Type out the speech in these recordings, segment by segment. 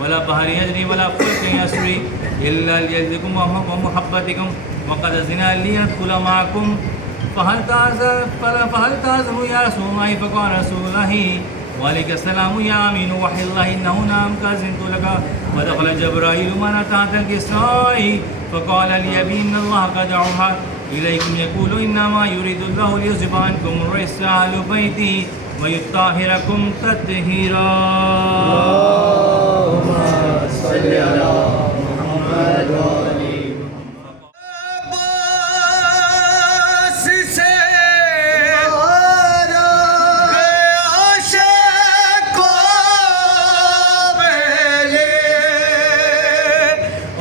वला बहरी यजरी वला फुल्किन यसरी इल्ला लियज़िकुम व मुहब्बतिकुम व क़द ज़िना लियदख़ुल मअकुम फ़हल ताज़नु या रसूलल्लाह फ़क़ाल रसूलुल्लाह वालेकुम अस्सलाम या अमीन वहिल्लाह इन्नहु नाम का ज़िनतु लका फ़दख़ल जब्राईल मना तहतल किस्राई फ़क़ाल लि अबी इन्नल्लाह क़द औहा इलैकुम यक़ूलु इन्नमा युरीदुल्लाहु लियुज़हिबा अन्कुम रिज्सा अहल बैती व युत्ताहिरकुम तत्हीरा।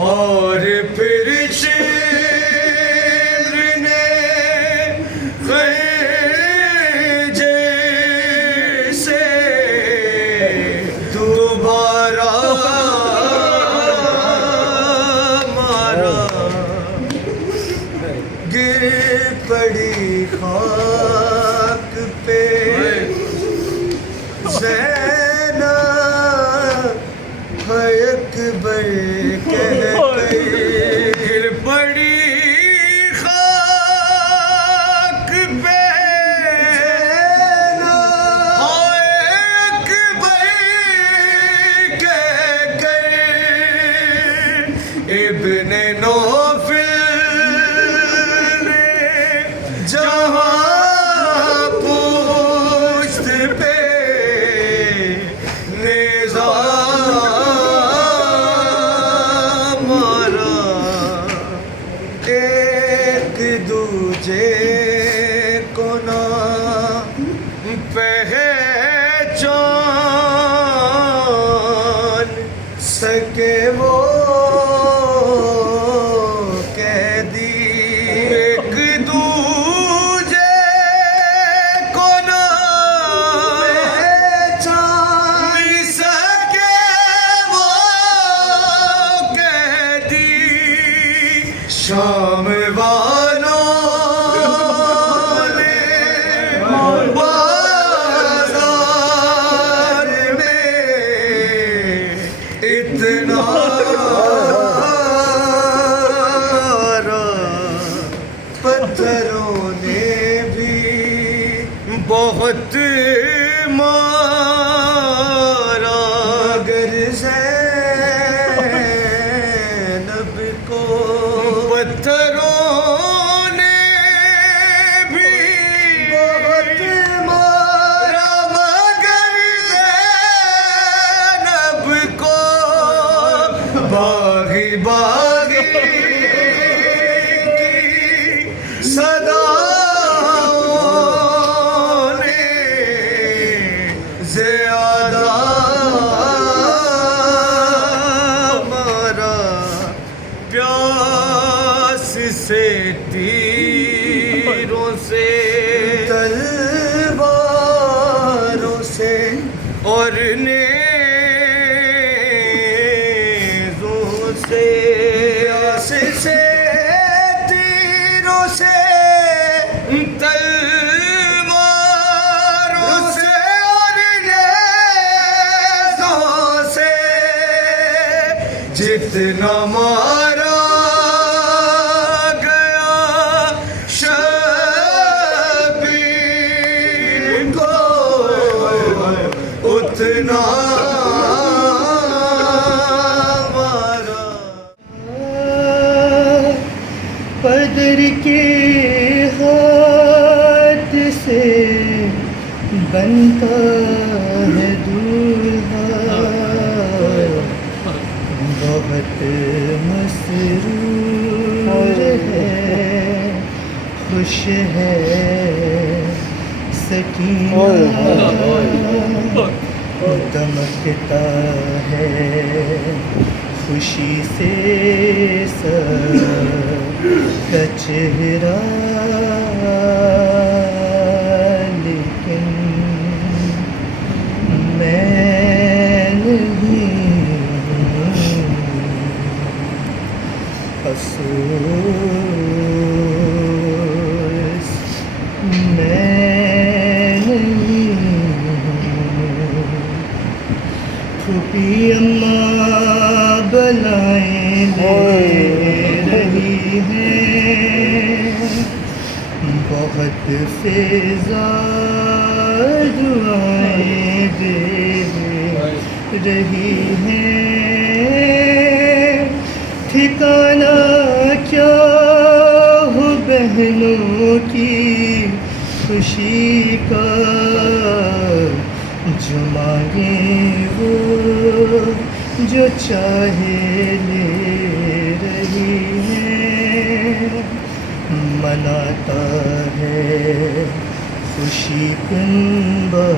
और फिर शिमर ने जैसे दोबारा मारा गिर पड़ी खाक पे अकबर कह गिर पड़ी खाक पे अकबर कह कर इब्ने नौफिल ने जहाँ पुश्त पे नेज़ा एक दूजे को ना पहचान सके वो कैदी एक दूजे को ना पहचान सके वो कैदी शाम वालों ने बाज़ार में इतना पत्थरों ने भी बहुत मारा अगर ज़ैनब को पत्थरों ने भी बहुत मारा मगर ज़ैनब को बागी बागी सदाओं ने ज़्यादा मारा प्यास से तीरों से तलवारों से और नेज़ों से प्यास से तीरों से तलवारों से और नेज़ों से जितना मारा गया शबीर को उतना मारा। पदर के हाथ से बनता है दूल्हा बहुत मसरूर है खुश है सकीना दमकता है खुशी से सबका चेहरा लेकिन मैं नहीं अफसोस मैं नहीं फूफी अम्मा बलाएं ले रही हैं, बहुत फिजा दुआएं दे रही हैं। ठिकाना क्या हो बहनों की खुशी का, जो मांगे वो जो चाहे ले रही है। मनाता है खुशी कुंबा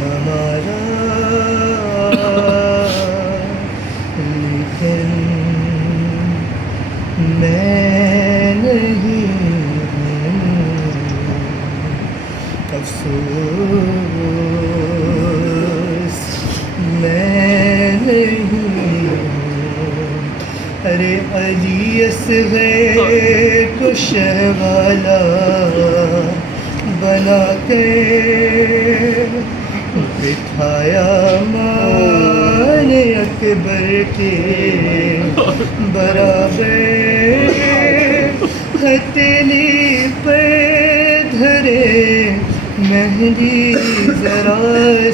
हमारा, लेकिन मैं नहीं हूँ। अफसोस मैं नहीं हूँ। अरे अली असग़र को शहवाला बना कर बिठाया मान अकबर के बराबर। हथेली पर धरे मेहंदी जरा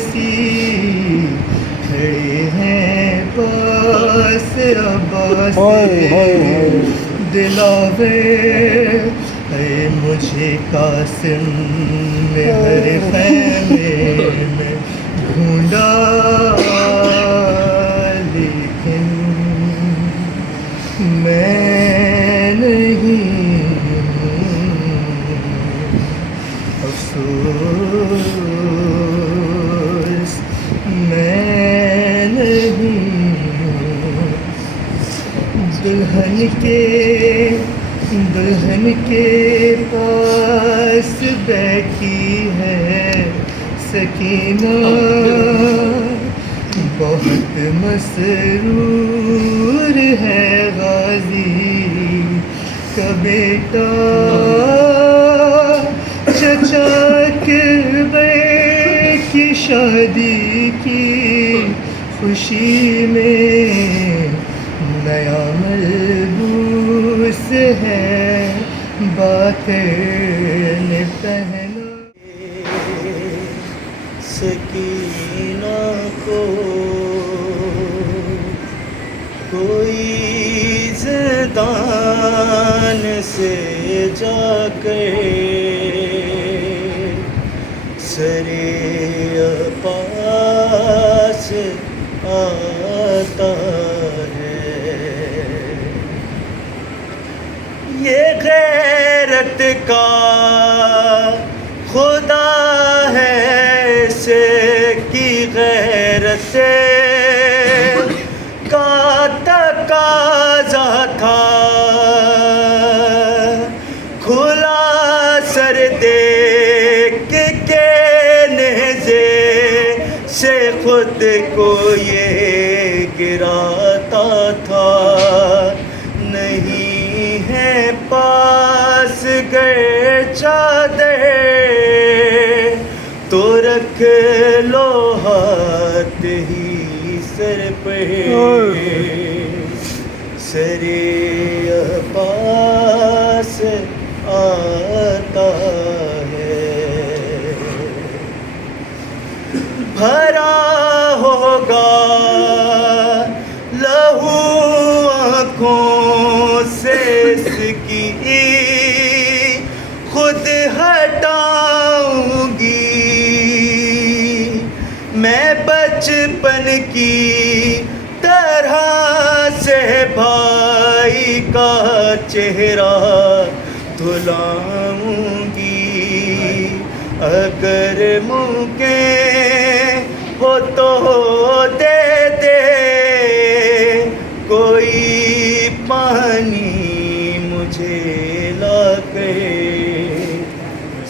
सी, खड़े हैं पास अब्बास दिलावे। ऐ मुझे कासिम में हर खैमे में ढूंढा, लेकिन मैं नहीं हूँ। अफसोस मैं नहीं हूँ। दुल्हन के पास बैठी है सकीना, बहुत मसरूर है गाजी का बेटा। चचा अकबर की शादी की खुशी में नया मलबूस है बाकर ने पहना। सकीना को कोई ज़िंदान से जाकर सरे पास आता है। ये गैरत का खुदा है से की गैरत का तकाज़ा था। खुला सर देख के नेज़े से खुद को ये गिराता था। नहीं है पास गए चादर तो रख लो हाथ ही सर पे। सरे पास आता है। भरा होगा लहू आँखों से इसकी, खुद हटाऊंगी मैं बचपन की तरह से भाई का चेहरा धुलाऊंगी। अगर मुमकिन हो तो दे दे कोई पानी मुझे लाके।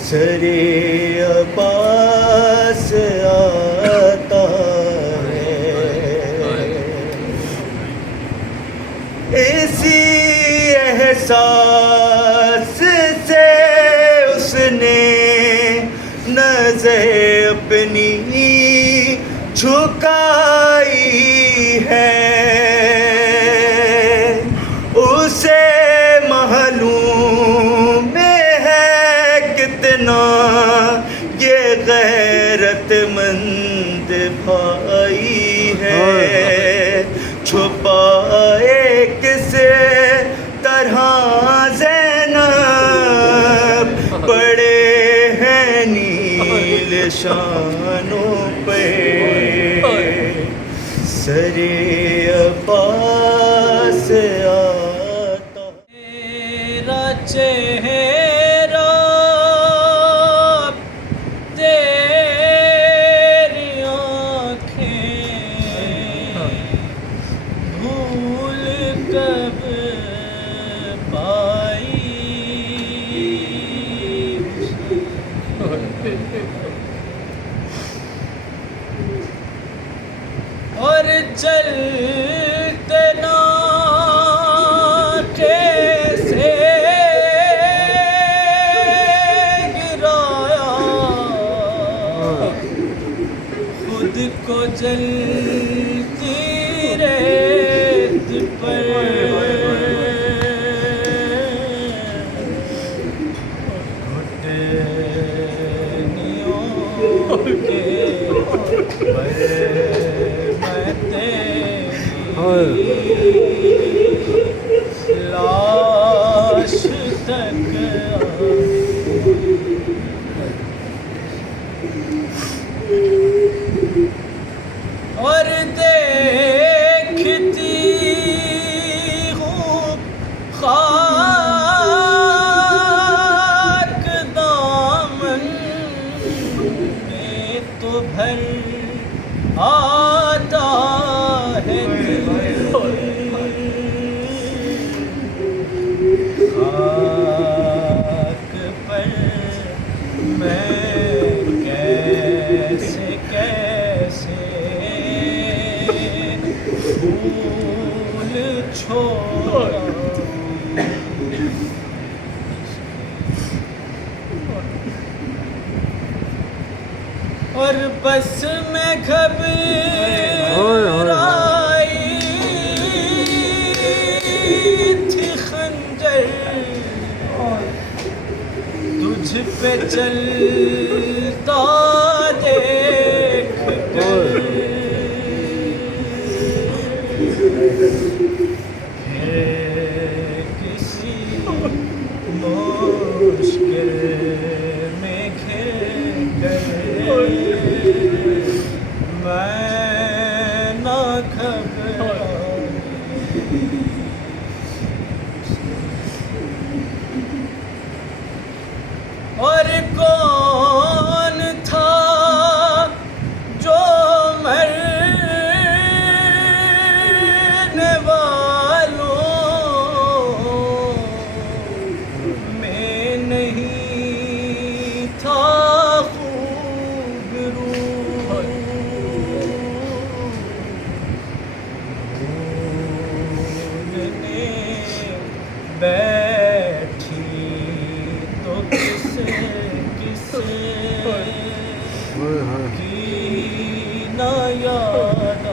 सरे अब्बास आता है। इसी एहसास से उसने नज़र अपनी झुकाई है। सरे अब्बास आता। तेरा चेहरा तेरी आँखें भूल कब पाई और चलते ना कैसे गिराया खुद को जलती रेत पर घुटनियों के पर मैं तेरी लाश तक और देखती हूँ खाक दामन में तो भर आता है खाक पर मैं कैसे कैसे फूल छोड़ा और बस में घबराई थी खंजर तुझ पे चलता देख कर किसी मुश्किल में घिर कर मैं ना घबराई और कौन था जो मरने वालों में नहीं था खूबरू भूलने बैठी तो किसे की ना याद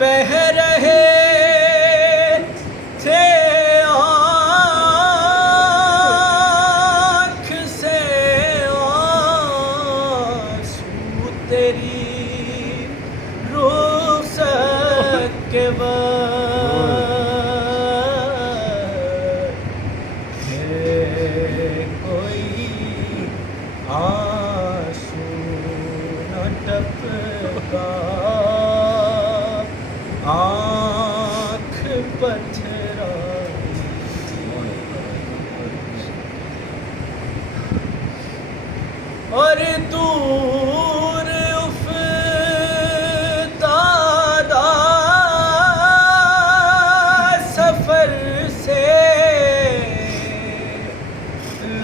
बह रहे थे आँख से आंसू तेरी रुखसत के बाद कोई आंसू न टपका आँख पथराई और दूर उफ़्तादा सफ़र से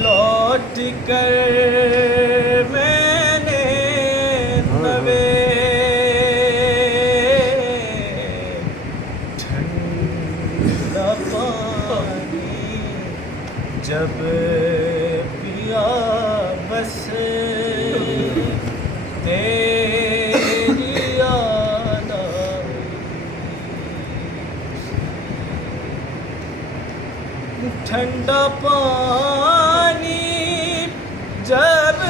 लौट कर मैंने नवे ठंडा पानी जब पिया बस तेरी याद आई ठंडा पानी जब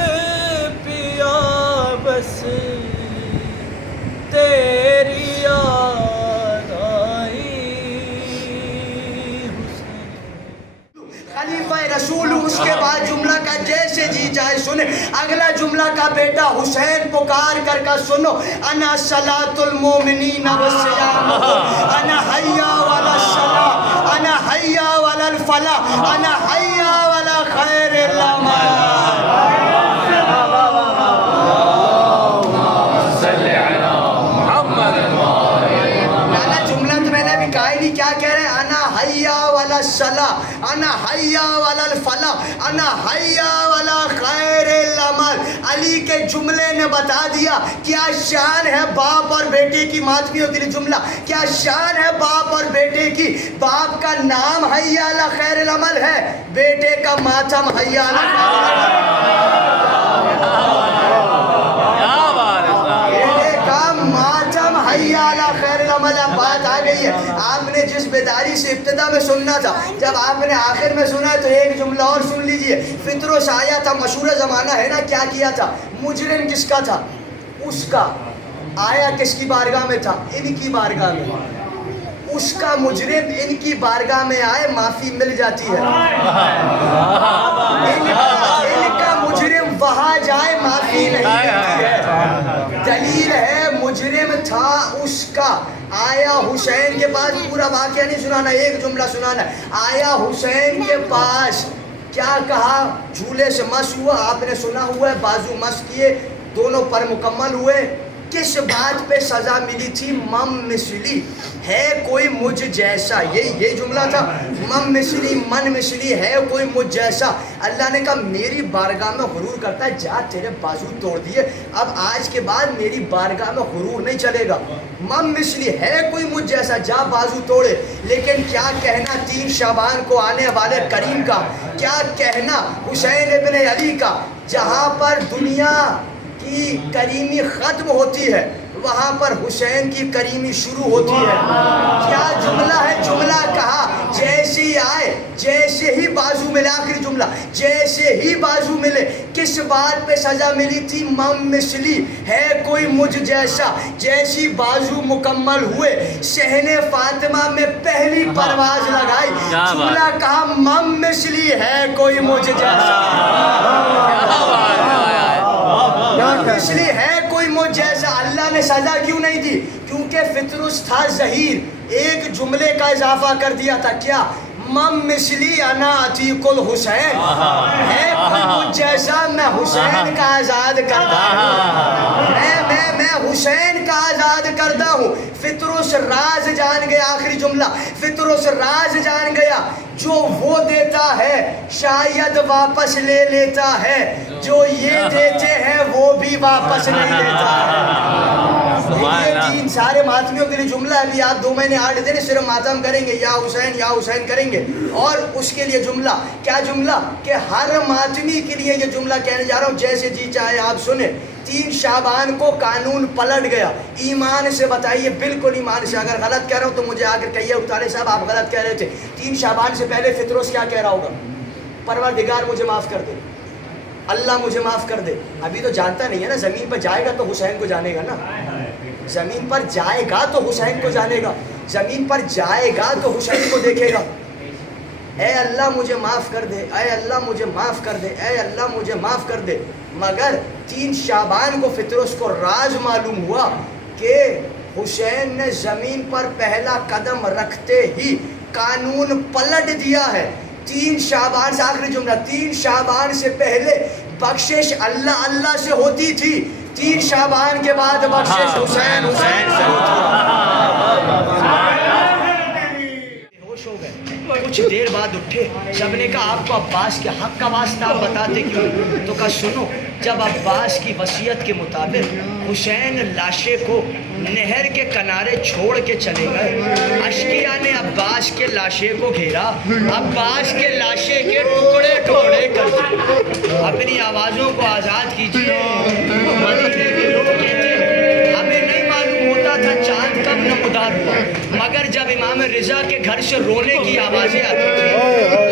पिया बस तेरी याद आई खलीफा रसूल हूँ, उसके बाद जुमला का जैसे जैसे जी चाहे सुने। अगला जुमला का बेटा हुसैन पुकार कर का सुनो, अना सलातुल मोमिनीन व सियामुहु, अना हय्या वाला सला, अना हय्या वाला फला, अना हय्या वाला खैरिल अमल। क्या कह रहे हैं? अना हय्या वाला सला, अना हय्या वाला फला, अना हय्या वाला खैरिल अमल। अली के जुमले ने बता दिया क्या शान है बाप और बेटे की। मातमी होती जुमला, क्या शान है बाप और बेटे की। बाप का नाम हय्या अला खैरिल अमल है, बेटे का मातम हय्या अला खैरिल अमल। हय्या अला खैरिल अमल। अब बात आ गई है, आपने जिस बेदारी से इब्तिदा में सुनना था, जब आपने आखिर में सुना तो एक जुमला और सुन लीजिए। फितरोस आया था, मशहूर ज़माना है ना, क्या किया था? मुजरिम किसका था? उसका। आया किसकी बारगाह में था? इनकी बारगाह में। उसका मुजरिम इनकी बारगाह में आए, माफ़ी मिल जाती है। इनका मुजरिम वहाँ जाए, माफ़ी नहीं मिलती है। दलील है मुजरिम था उसका। आया हुसैन के पास, पूरा वाक़या नहीं सुनाना, एक जुमला सुनाना। आया हुसैन के पास, क्या कहा? झूले से मस हुआ, आपने सुना हुआ है, बाजू मस किए, दोनों पर मुकम्मल हुए। किस बात पे सज़ा मिली थी? मम मिसली है कोई मुझ जैसा, ये जुमला था। मम मिसली, मन मिसली है कोई मुझ जैसा। अल्लाह ने कहा मेरी बारगाह में गुरूर करता है, जा तेरे बाजू तोड़ दिए, अब आज के बाद मेरी बारगाह में गुरूर नहीं चलेगा। मम मिसली है कोई मुझ जैसा, जा बाजू तोड़े। लेकिन क्या कहना 3 शाबान को आने वाले करीम का, क्या कहना हुसैन इब्न अली का। जहाँ पर दुनिया की करीमी ख़त्म होती है, वहाँ पर हुसैन की करीमी शुरू होती है। क्या जुमला है? जुमला कहा जैसे ही आए, जैसे ही बाजू मिले, आखिरी जुमला, जैसे ही बाजू मिले। किस बात पे सज़ा मिली थी? मम मिसली है कोई मुझ जैसा। जैसी बाजू मुकम्मल हुए, सहने फातिमा में पहली परवाज लगाई, जुमला कहा मम मिसली है कोई मुझ जैसा। इसलिए है कोई मुझ जैसा। अल्लाह ने सजा क्यों नहीं दी? क्योंकि फितरुस था ज़हीर। एक जुमले का इजाफा कर दिया था, क्या? मम मिसली अना अतीकुल हुसैन, है कोई मुझ जैसा, मैं हुसैन का आज़ाद करदा हूँ, मैं हुसैन का आज़ाद करदा हूँ। फितरुस राज जान गया, आखिरी जुमला, फितरुस राज जान गया, जो वो देता है शायद वापस ले लेता है, जो ये देते हैं वो भी वापस नहीं लेता है। ये 3 सारे मातमियों के लिए जुमला है। अभी आप 2 महीने 8 दिन सिर्फ मातम करेंगे, या हुसैन करेंगे। और उसके लिए जुमला, क्या जुमला? कि हर मातमी के लिए ये जुमला कहने जा रहा हूँ, जैसे जी चाहे आप सुने। 3 शाबान को कानून पलट गया। ईमान से बताइए, बिल्कुल ईमान से। अगर गलत कह रहा हूँ तो मुझे आकर कहिए, उतारे साहब आप गलत कह रहे थे। 3 शाबान से पहले फितरोस क्या कह रहा होगा? परवरदिगार मुझे माफ़ कर दे, अल्लाह मुझे माफ़ कर दे। अभी तो जानता नहीं है ना, ज़मीन पर जाएगा तो हुसैन को जानेगा ना, ज़मीन पर जाएगा तो हुसैन को जानेगा, ज़मीन पर जाएगा तो हुसैन को देखेगा। ऐ अल्लाह मुझे माफ़ कर दे, ऐ अल्लाह मुझे माफ़ कर दे, ऐ अल्लाह मुझे माफ़ कर दे। मगर 3 शाबान को फितरोस को राज मालूम हुआ कि हुसैन ने ज़मीन पर पहला कदम रखते ही कानून पलट दिया है। 3 शाबान से, आखिरी जुमला, 3 शाबान से पहले बख्शिश अल्लाह से होती थी, 3 शाबान के बाद बख्शिश हुसैन से होती है। हो गए, कुछ देर बाद उठे, सबने कहा आपको अब्बास के हक़ का वास्ता आप बताते क्यों? तो कहा सुनो, जब अब्बास की वसीयत के मुताबिक हुसैन लाशे को नहर के किनारे छोड़ के चले गए, अशकिया ने अब्बास के लाशे को घेरा, अब्बास के लाशे के टुकड़े टुकड़े कर दिए। अपनी आवाज़ों को आज़ाद कीजिए। मदीने के लोग कहते हमें नहीं मालूम होता था चाँद कब नमूदार हुआ, मगर जब इमाम रिज़ा के घर से रोने की आवाज़ें आती थी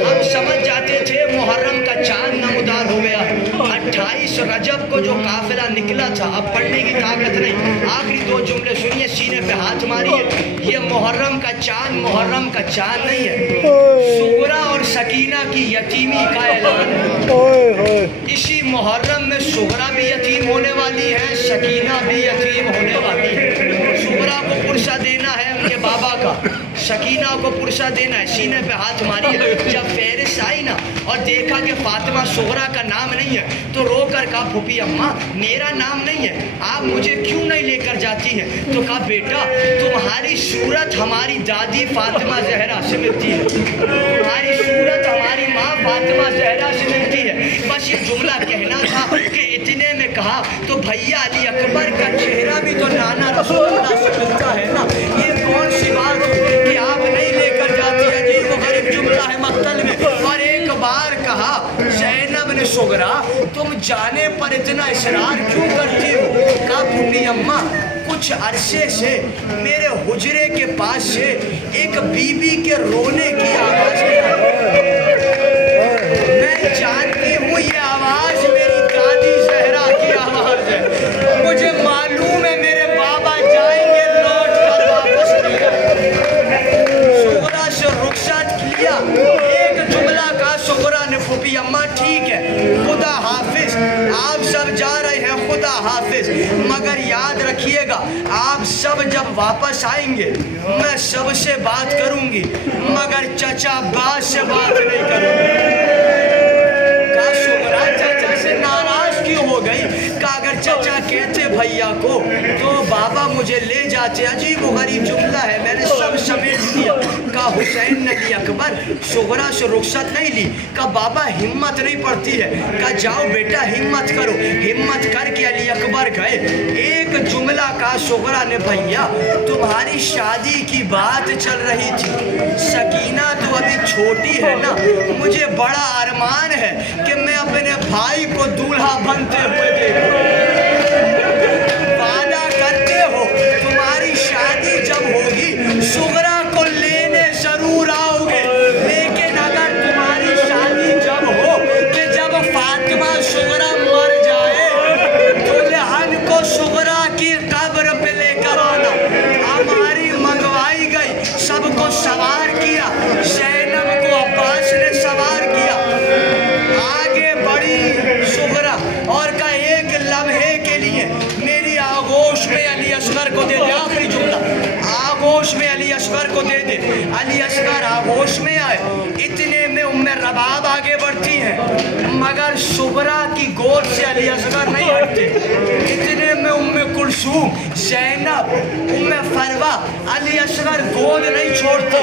हम समझ जाते थे मुहर्रम का चाँद नमूदार हो गया। 28 रजब को जो काफिला निकला था, अब पढ़ने की ताकत नहीं, आखिरी 2 जुमले सुनिए, सीने पे हाथ मारिए। ये मुहर्रम का चांद नहीं है, सुगरा और सकीना की यतीमी का ऐलान। इसी मुहर्रम में सुगरा भी यतीम होने वाली है, सकीना भी यतीम होने वाली है। सुगरा को पुरसा देना है उनके बाबा का, सकीना को पुरसा देना है। सीने पे हाथ मारिए। जब फेरिस्त आई ना और देखा कि फातिमा सुगरा का नाम नहीं है, तो रो कर कहा, फूफी अम्मा मेरा नाम नहीं है, आप मुझे क्यों नहीं लेकर जाती हैं? तो कहा, बेटा तुम्हारी सूरत हमारी दादी फातिमा जहरा से मिलती है, तुम्हारी सूरत हमारी माँ फातिमा जहरा से मिलती है। बस ये जुमला कहना था कि इतने में कहा तो भैया अली अकबर का चेहरा भी तो नाना रसूलुल्लाह से मिलता है ना, ये कौन सी बात कि आप नहीं लेकर जाती है? जी वो गरीब जुमला है मक्तल में। और एक बार कहा, ज़ैनब ने सुगरा तुम जाने पर इतना इसरार क्यों करती हो? कहा, फूफी अम्मा कुछ अरसे से मेरे हुजरे के पास से एक बीबी के रोने की आवाज़ मैं जानती हूँ ये आवाज़ मेरी दादी जहरा की आवाज़ है। मुझे मालूम है मेरे बाबा जाएंगे लौट कर वापस नहीं। सुगरा से रुखसत किया, एक जुमला का सुगरा ने, फूफी अम्मा ठीक है, खुदा हाफिज, आप सब जा रहे हैं, खुदा हाफिज, मगर याद रखिएगा आप सब जब वापस आएंगे मैं सबसे बात करूंगी, मगर चचा अब्बास से बात नहीं करूंगी। का शुक्रा चाचा से नाराज क्यों हो गई? का अगर चाचा कहते भैया को तो बाबा मुझे ले जाते। अजीब व गरीब जुमला है, मैंने सब समेट दिया। का हुसैन नबी अकबर शुगरा से रुखसत नहीं ली, का बाबा हिम्मत नहीं पड़ती है, का जाओ बेटा हिम्मत करो। हिम्मत करके अली अकबर गए। एक जुमला का शुगरा ने, भैया तुम्हारी शादी की बात चल रही थी, सकीना तो अभी छोटी है ना, मुझे बड़ा अरमान है कि मैं अपने भाई को दूल्हा बनते हुए देखूं। वादा करते हो तुम्हारी शादी जब होगी सुगरा को लेने जरूर आओगे, लेकिन अगर तुम्हारी शादी जब हो कि जब फातिमा सुगरा मर जाए, दुल्हन को सुगरा की कब्र पे लेकर आना। हमारी मंगवाई गई, सबको सवार किया, ज़ैनब को अब्बास ने सवार किया। आगे बढ़ी सुगरा और का एक लम्हे के लिए मेरी आगोश में अली असगर को दे दे। आखिरी जुमला, आगोश में अली असगर को दे दे। अली असगर आगोश में आए, इतने में उम्मे रबाब आगे बढ़ती हैं, मगर सुगरा की गोद से अली असगर नहीं हटते। इतने में उम्मे कुलसूम, ज़ैनब, उम्मे फरवा, अली असगर गोद नहीं छोड़ते।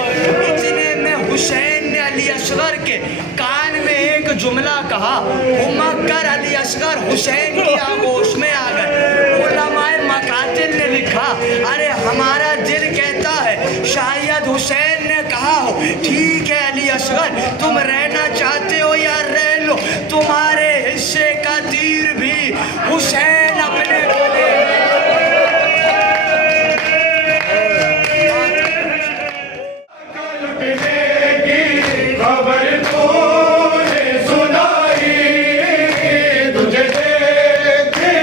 इतने में हुसैन ने अली असगर के कान में एक जुमला कहा, उमकर अली असगर हुसैन की आगोश में आ गए। उलमाए मकातिल ने लिखा, अरे हमारा दिल कहता है शायद हुसैन ने कहा हो, ठीक है अली असगर तुम रहना चाहते हो या रह लो, तुम्हारे हिस्से का तीर भी हुसैन अपने को दे। खबर तूने सुनाई, तुझे देख के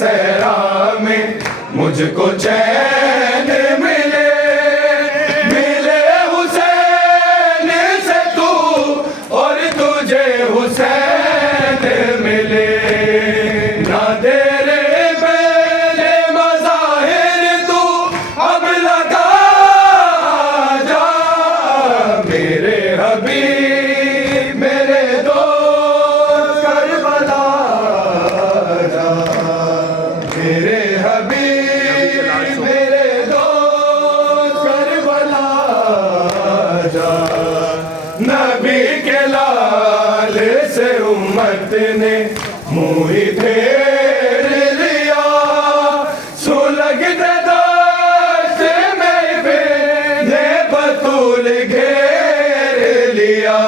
सहरा में मुझको चैन मिले, मिले हुसैन से तू और तुझे हुसैन मिले। ना तेरे पहले मज़ाहिर तू अब लगा जा, मेरे हबीब मेरे दोस्त करबला जा, मेरे हबीब मेरे दोस्त करबला जा। नबी के लाल से उम्मत ने मुँह ही फेर लिया, सुलगते दाश्त में बेने बतूल घेर लिया।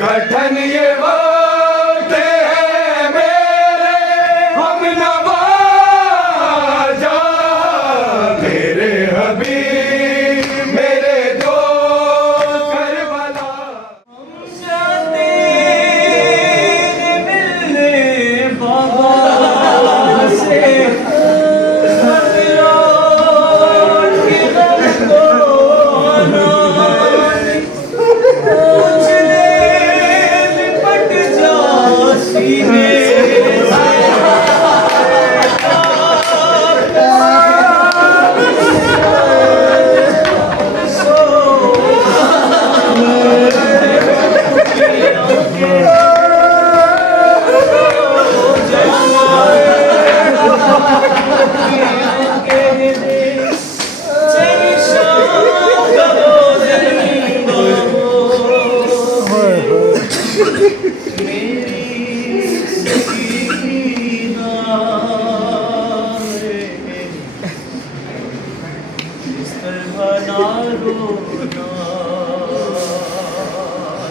कठन ये वक्त है मेरे हम नवाजा, मेरे हबीब मेरे दोस्त करबला।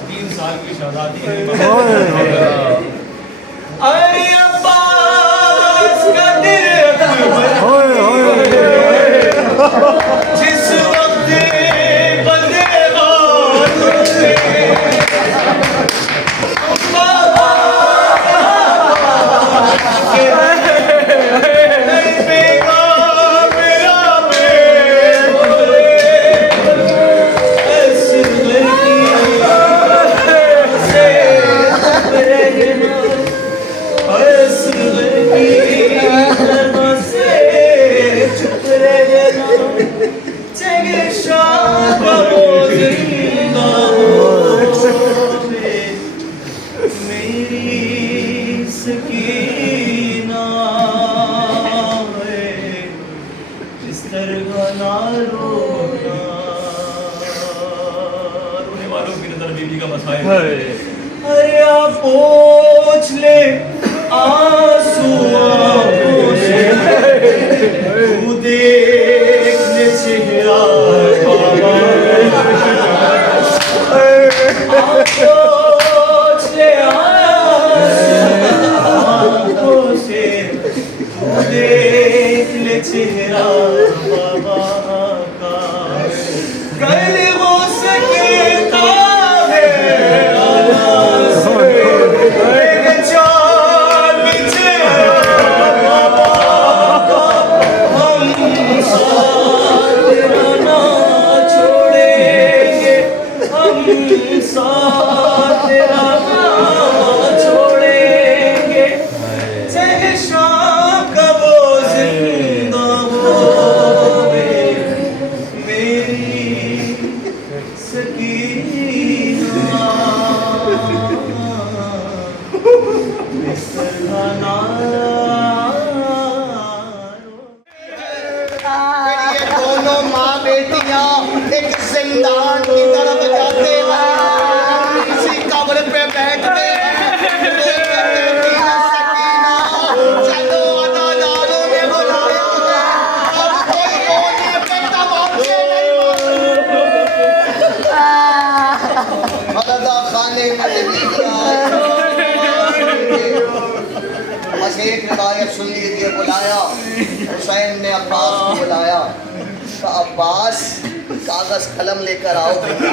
तीन साल की शहजादी अरे अब्बास का दिल जिस वक्त बंदे अरे आप पोंछ ले आंसू आंखों से, तू देख ले चेहरा बाबा। आप पोंछ ले आंसू आंखों से, तू देख ले चेहरा बाबा का। कल हो सकता एक जिंदान की तरफ जाते हैं, किसी कब्र पे बैठते चलो अदादारों ने बुलाया, अब कोई रोने पे तमाशे नहीं। अदा खाने में एक रिवायत सुन लीजिए। बुलाया हुसैन ने अब्बास को बुलाया, कहा अब्बास कागज कलम लेकर आओ भैया।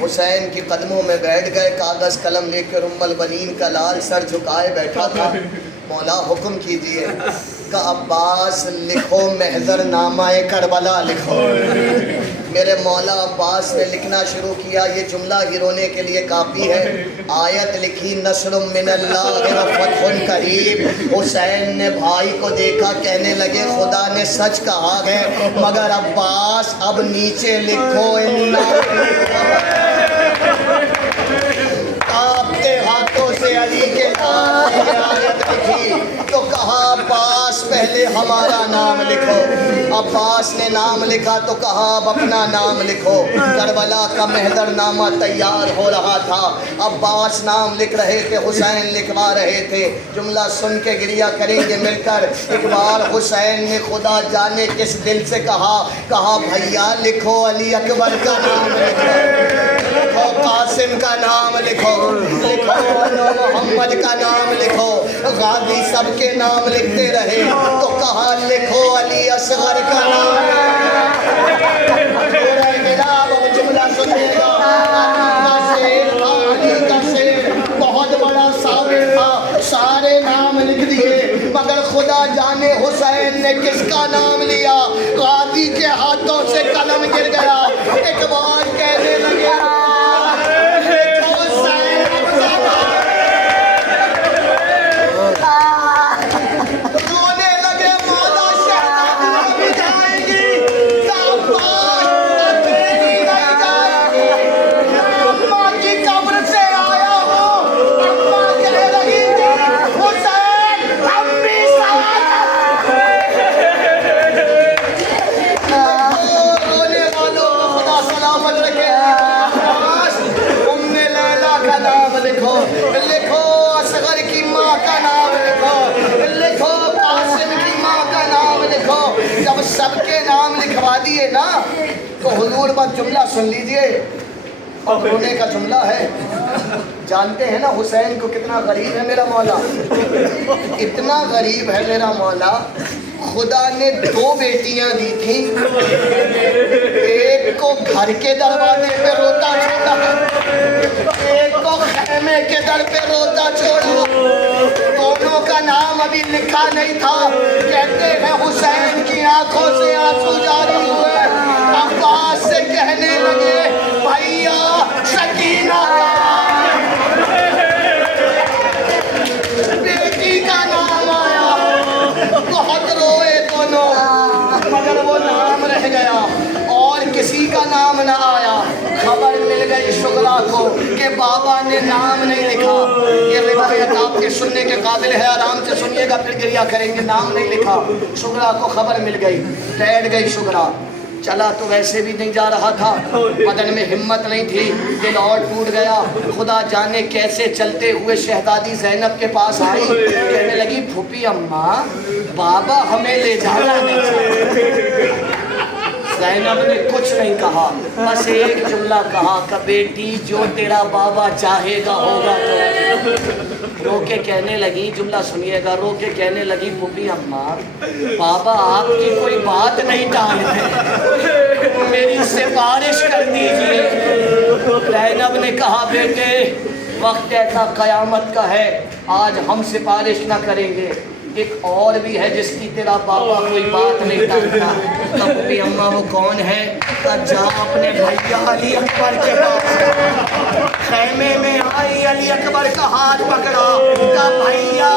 हुसैन के कदमों में बैठ गए, कागज कलम लेकर उम्मुल बनीन का लाल सर झुकाए बैठा था। मौला हुक्म कीजिए का अब्बास लिखो महजर नामाए करबला लिखो। मेरे मौला अब्बास ने लिखना शुरू किया। ये जुमला ही रोने के लिए काफ़ी है। आयत लिखी नस्रुम मिनल्लाह व फतहुन करीब। हुसैन ने भाई को देखा, कहने लगे खुदा ने सच कहा है, मगर अब्बास अब नीचे लिखो आपके हाथों से अली के नाम आयत लिखी तो कहा अब्बास पहले हमारा नाम लिखो। अब्बास ने नाम लिखा तो कहा अब अपना नाम लिखो। करबला का महदरनामा तैयार हो रहा था। अब्बास नाम लिख रहे थे, हुसैन लिखवा रहे थे। जुमला सुन के गिरिया करेंगे मिलकर। एक बार हुसैन ने खुदा जाने किस दिल से कहा भैया लिखो अली अकबर का नाम लिखो, लिखो कासिम का नाम लिखो, लिखो मोहम्मद का नाम लिखो। गाजी सबके नाम लिखते रहे तो कहा लिखो अली असगर का नाम। जुमला सुनिएगा, अली का शेर बहुत बड़ा साबित था। सारे नाम लिख दिए मगर खुदा जाने हुसैन ने किसका नाम लिया। गाजी के हाथों से कलम गिर गया। एक बार कहने लगे लिखो असगर की माँ का नाम लिखो, लिखो कासिम की माँ का नाम लिखो। जब सबके नाम लिखवा दिए ना तो हुजूर बस जुमला सुन लीजिए और रोने का जुमला है। जानते हैं ना हुसैन को कितना गरीब है मेरा मौला, इतना गरीब है मेरा मौला। खुदा ने 2 बेटियां दी थी, एक को घर के दरवाजे पे रोता छोड़ा, एक को खेमे के दर पे रोता छोड़ा। दोनों का नाम अभी लिखा नहीं था। कहते हैं हुसैन की आंखों से आंसू जारी हुए। अब्बास से कहने लगे भैया सकीना बेटी का नाम आया। बहुत रोए दोनों मगर वो नाम रह गया और किसी का नाम न आया। खबर मिल गई शुगरा को कि बाबा ने नाम नहीं लिखा। ये रिवायत आपके सुनने के काबिल है, आराम से सुनिएगा फिर गिरिया करेंगे। नाम नहीं लिखा, शुगरा को खबर मिल गई, बैठ गई शुगरा। चला तो वैसे भी नहीं जा रहा था, बदन में हिम्मत नहीं थी, दिल और टूट गया। खुदा जाने कैसे चलते हुए शहजादी ज़ैनब के पास आई, कहने लगी फूफी अम्मा बाबा हमें ले जाना नहीं। ज़ैनब ने कुछ नहीं कहा, बस एक जुमला कहा कि बेटी जो तेरा बाबा चाहेगा होगा। तो रो के कहने लगी, जुमला सुनिएगा, रो के कहने लगी फूफी अम्मा बाबा आपकी कोई बात नहीं टालते, मेरी सिफारिश कर दीजिए। ज़ैनब ने कहा बेटे वक्त ऐसा क़यामत का है, आज हम सिफारिश ना करेंगे, एक और भी है जिसकी तेरा बाबा कोई बात नहीं टालता। तब भी अम्मा वो कौन है? जा अपने भैया अली अकबर के पास। खैमे में आई, अली अकबर का हाथ पकड़ा, कहा भैया